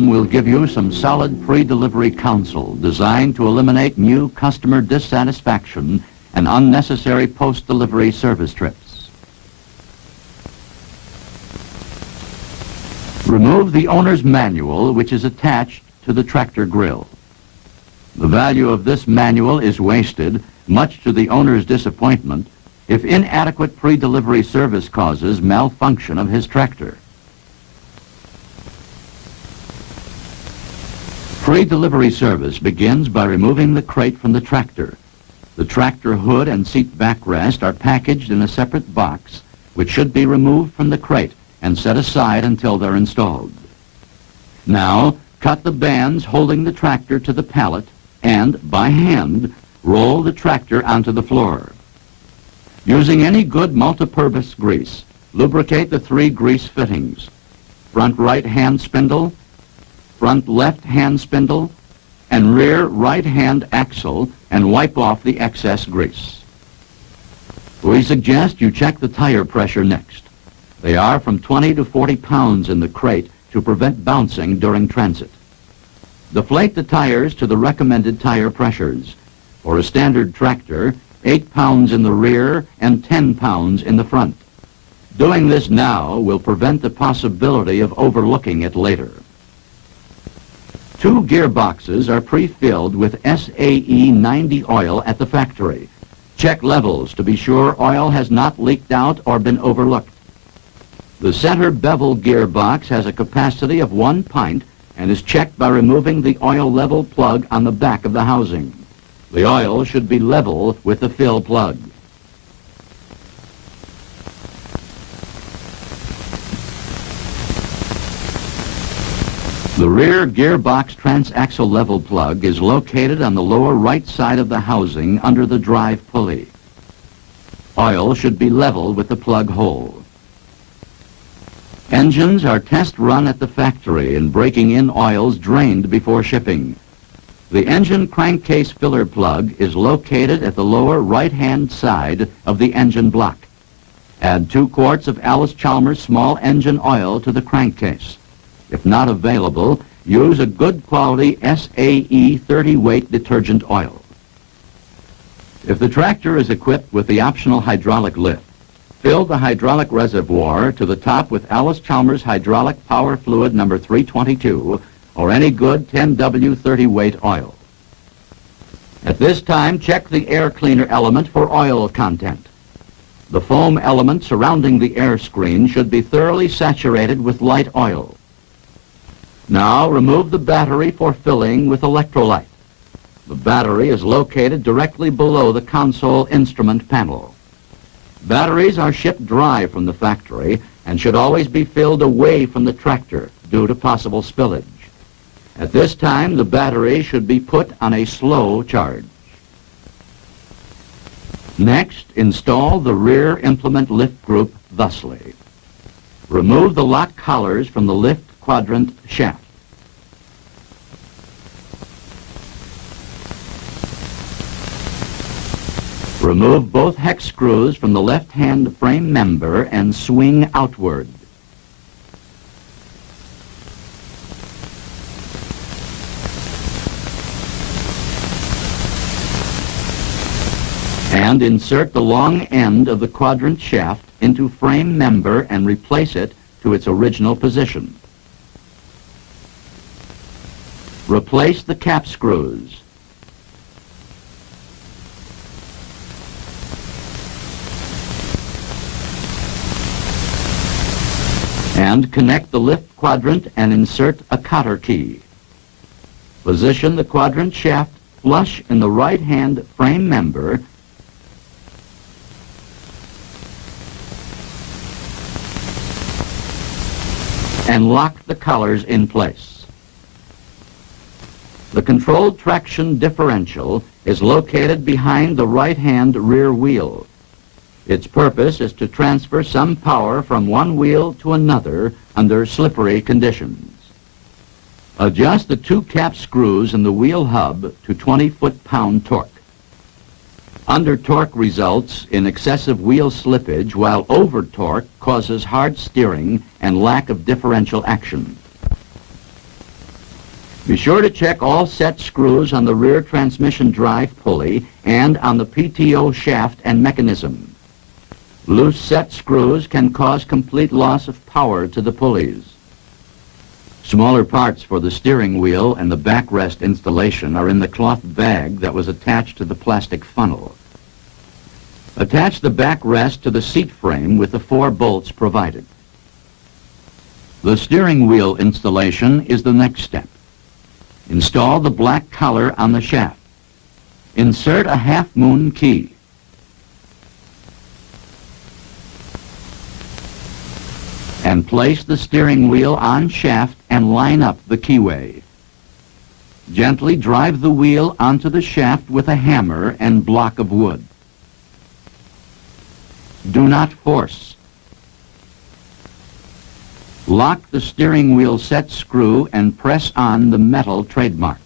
film will give you some solid pre-delivery counsel designed to eliminate new customer dissatisfaction and unnecessary post-delivery service trips. Remove the owner's manual, which is attached to the tractor grill. The value of this manual is wasted, much to the owner's disappointment, if inadequate pre-delivery service causes malfunction of his tractor. Pre-delivery service begins by removing the crate from the tractor. The tractor hood and seat backrest are packaged in a separate box, which should be removed from the crate and set aside until they're installed. Now, cut the bands holding the tractor to the pallet and, by hand, roll the tractor onto the floor. Using any good multipurpose grease, lubricate the 3 grease fittings: front right hand spindle, front left hand spindle, and rear right hand axle, and wipe off the excess grease. We suggest you check the tire pressure next. They are from 20 to 40 pounds in the crate to prevent bouncing during transit. Deflate the tires to the recommended tire pressures. For a standard tractor, 8 pounds in the rear and 10 pounds in the front. Doing this now will prevent the possibility of overlooking it later. 2 gearboxes are pre-filled with SAE 90 oil at the factory. Check levels to be sure oil has not leaked out or been overlooked. The center bevel gearbox has a capacity of 1 pint and is checked by removing the oil level plug on the back of the housing. The oil should be level with the fill plug. The rear gearbox transaxle level plug is located on the lower right side of the housing under the drive pulley. Oil should be level with the plug hole. Engines are test run at the factory and breaking in oils drained before shipping. The engine crankcase filler plug is located at the lower right-hand side of the engine block. Add 2 quarts of Allis Chalmers small engine oil to the crankcase. If not available, use a good quality SAE 30 weight detergent oil. If the tractor is equipped with the optional hydraulic lift, fill the hydraulic reservoir to the top with Allis Chalmers hydraulic power fluid number 322 or any good 10W 30 weight oil. At this time, check the air cleaner element for oil content. The foam element surrounding the air screen should be thoroughly saturated with light oil. Now remove the battery for filling with electrolyte. The battery is located directly below the console instrument panel. Batteries are shipped dry from the factory and should always be filled away from the tractor due to possible spillage. At this time, the battery should be put on a slow charge. Next, install the rear implement lift group thusly. Remove the lock collars from the lift quadrant shaft. Remove both hex screws from the left-hand frame member and swing outward. And insert the long end of the quadrant shaft into frame member and replace it to its original position. Replace the cap screws. And connect the lift quadrant and insert a cotter key. Position the quadrant shaft flush in the right-hand frame member and lock the collars in place. The controlled traction differential is located behind the right-hand rear wheel. Its purpose is to transfer some power from one wheel to another under slippery conditions. Adjust the 2 cap screws in the wheel hub to 20 foot-pound torque. Under torque results in excessive wheel slippage, while over torque causes hard steering and lack of differential action. Be sure to check all set screws on the rear transmission drive pulley and on the PTO shaft and mechanism. Loose set screws can cause complete loss of power to the pulleys. Smaller parts for the steering wheel and the backrest installation are in the cloth bag that was attached to the plastic funnel. Attach the backrest to the seat frame with the 4 bolts provided. The steering wheel installation is the next step. Install the black collar on the shaft. Insert a half-moon key. And place the steering wheel on shaft and line up the keyway. Gently drive the wheel onto the shaft with a hammer and block of wood. Do not force. Lock the steering wheel set screw and press on the metal trademark.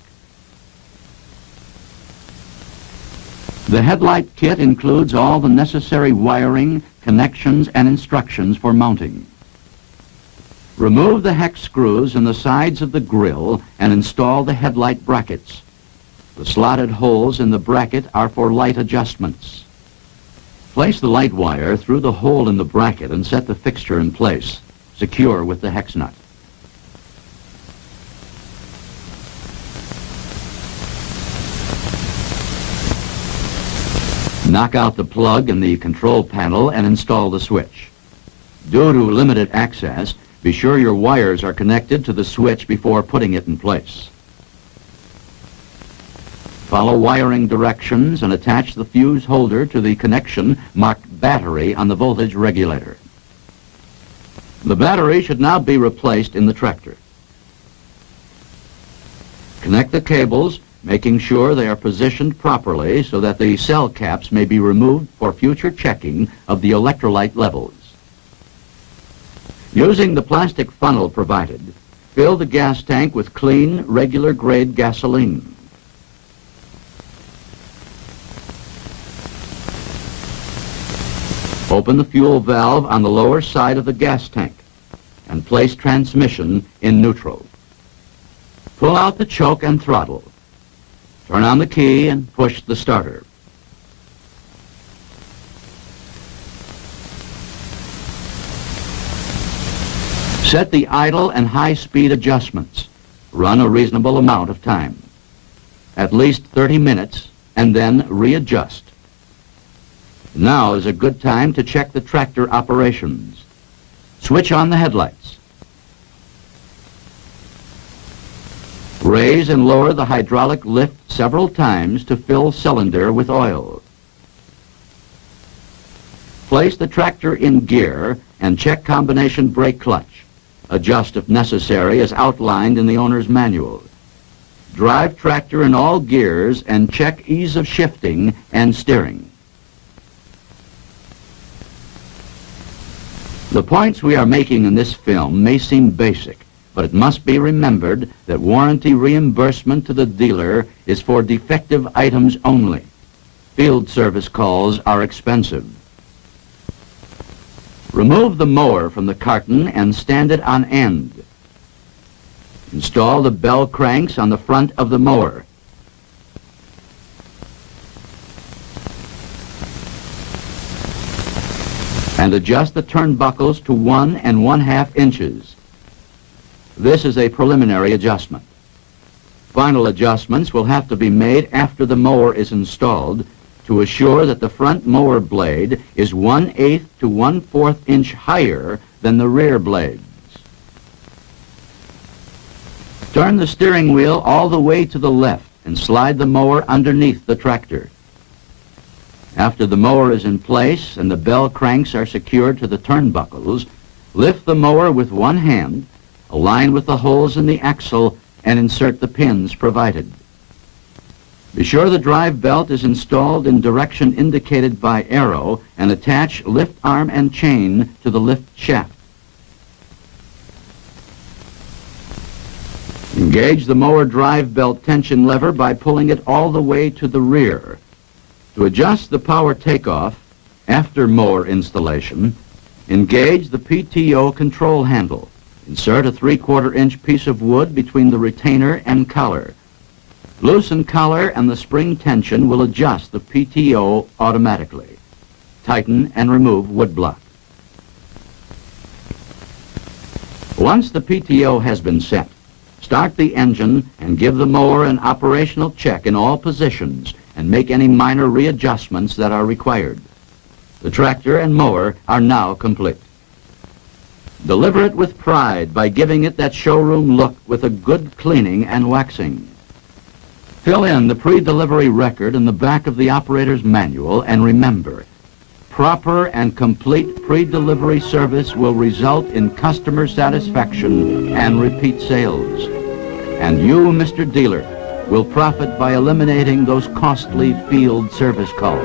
The headlight kit includes all the necessary wiring, connections, and instructions for mounting. Remove the hex screws in the sides of the grille and install the headlight brackets. The slotted holes in the bracket are for light adjustments. Place the light wire through the hole in the bracket and set the fixture in place, secure with the hex nut. Knock out the plug in the control panel and install the switch. Due to limited access, be sure your wires are connected to the switch before putting it in place. Follow wiring directions and attach the fuse holder to the connection marked battery on the voltage regulator. The battery should now be replaced in the tractor. Connect the cables, making sure they are positioned properly so that the cell caps may be removed for future checking of the electrolyte levels. Using the plastic funnel provided, fill the gas tank with clean, regular grade gasoline. Open the fuel valve on the lower side of the gas tank and place transmission in neutral. Pull out the choke and throttle. Turn on the key and push the starter. Set the idle and high-speed adjustments. Run a reasonable amount of time, at least 30 minutes, and then readjust. Now is a good time to check the tractor operations. Switch on the headlights. Raise and lower the hydraulic lift several times to fill cylinder with oil. Place the tractor in gear and check combination brake clutch. Adjust if necessary as outlined in the owner's manual. Drive tractor in all gears and check ease of shifting and steering. The points we are making in this film may seem basic, but it must be remembered that warranty reimbursement to the dealer is for defective items only. Field service calls are expensive. Remove the mower from the carton and stand it on end. Install the bell cranks on the front of the mower. And adjust the turnbuckles to 1 1/2 inches. This is a preliminary adjustment. Final adjustments will have to be made after the mower is installed to assure that the front mower blade is 1/8 to 1/4 inch higher than the rear blades. Turn the steering wheel all the way to the left and slide the mower underneath the tractor. After the mower is in place and the bell cranks are secured to the turnbuckles, lift the mower with one hand, align with the holes in the axle, and insert the pins provided. Be sure the drive belt is installed in direction indicated by arrow and attach lift arm and chain to the lift shaft. Engage the mower drive belt tension lever by pulling it all the way to the rear. To adjust the power takeoff after mower installation, engage the PTO control handle. Insert a 3/4 inch piece of wood between the retainer and collar. Loosen collar and the spring tension will adjust the PTO automatically. Tighten and remove wood block. Once the PTO has been set, start the engine and give the mower an operational check in all positions and make any minor readjustments that are required. The tractor and mower are now complete. Deliver it with pride by giving it that showroom look with a good cleaning and waxing. Fill in the pre-delivery record in the back of the operator's manual, and remember, proper and complete pre-delivery service will result in customer satisfaction and repeat sales. And you, Mr. Dealer, will profit by eliminating those costly field service calls.